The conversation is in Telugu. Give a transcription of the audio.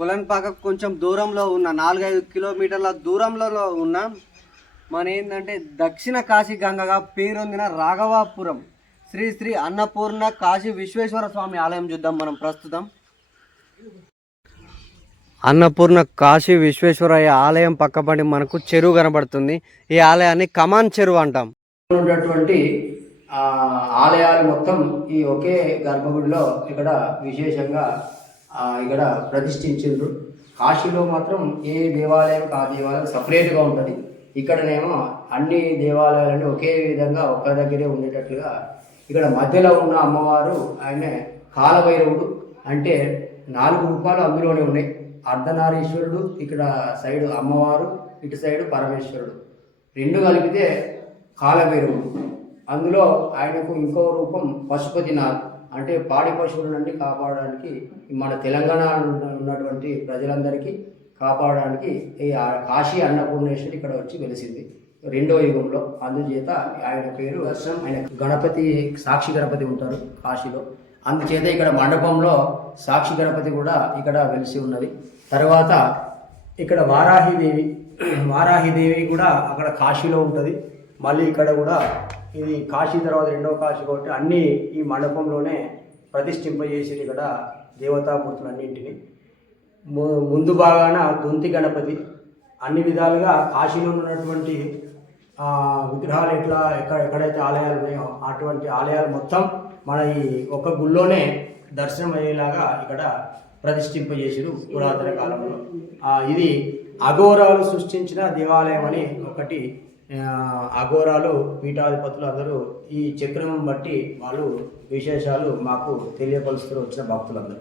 కొలన్పాక కొంచెం దూరంలో ఉన్న 4-5 కిలోమీటర్ల దూరంలో ఉన్న మన ఏంటంటే దక్షిణ కాశీ గంగగా పేరొందిన రాఘవాపురం శ్రీ శ్రీ అన్నపూర్ణ కాశీ విశ్వేశ్వర స్వామి ఆలయం చూద్దాం మనం ప్రస్తుతం. అన్నపూర్ణ కాశీ విశ్వేశ్వరయ్య ఆలయం పక్కపడి మనకు చెరువు కనబడుతుంది. ఈ ఆలయాన్ని కమాన్ చెరువు అంటాం. ఉన్నటువంటి ఆలయాలు మొత్తం ఈ ఒకే గర్భగుడిలో ఇక్కడ విశేషంగా ఇక్కడ ప్రతిష్ఠించిండ్రు. కాశీలో మాత్రం ఏ దేవాలయం ఆ దేవాలయం సపరేట్గా ఉంటుంది. ఇక్కడనేమో అన్ని దేవాలయాలన్నీ ఒకే విధంగా ఒక్క దగ్గరే ఉండేటట్లుగా ఇక్కడ మధ్యలో ఉన్న అమ్మవారు ఆయన కాలభైరవుడు, అంటే 4 రూపాలు అందులోనే ఉన్నాయి. అర్ధనారీశ్వరుడు, ఇక్కడ సైడు అమ్మవారు, ఇటు సైడు పరమేశ్వరుడు, 2 కలిపితే కాలభైరవుడు. అందులో ఆయనకు ఇంకో రూపం పశుపతినాథ్, అంటే పాడి పశువుల నుండి కాపాడడానికి మన తెలంగాణ ఉన్నటువంటి ప్రజలందరికీ కాపాడడానికి ఈ కాశీ అన్నపూర్ణేశ్వరి ఇక్కడ వచ్చి వెలిసింది 2వ యుగంలో. అందుచేత ఆయన పేరు ఆయన గణపతి, సాక్షి గణపతి ఉంటారు కాశీలో. అందుచేత ఇక్కడ మండపంలో సాక్షి గణపతి కూడా ఇక్కడ వెలిసి ఉన్నది. తర్వాత ఇక్కడ వారాహిదేవి కూడా అక్కడ కాశీలో ఉంటుంది. మళ్ళీ ఇక్కడ కూడా ఇది కాశీ తర్వాత 2వ కాశీ కాబట్టి అన్నీ ఈ మండపంలోనే ప్రతిష్ఠింపజేసి ఇక్కడ దేవతామూర్తులన్నింటినీ. ముందు భాగాన దొంతి గణపతి. అన్ని విధాలుగా కాశీలో ఉన్నటువంటి విగ్రహాలు ఎక్కడైతే ఆలయాలు ఉన్నాయో అటువంటి ఆలయాలు మొత్తం మన ఈ ఒక గుళ్ళోనే దర్శనం అయ్యేలాగా ఇక్కడ ప్రతిష్ఠింపజేసారు పురాతన కాలంలో. ఇది అఘోరాలు సృష్టించిన దేవాలయం అని ఒకటి. అఘోరాలు పీఠాధిపతులు అందరూ ఈ చక్రం బట్టి వాళ్ళు విశేషాలు మాకు తెలియపరుస్తూ వచ్చిన భక్తులందరూ.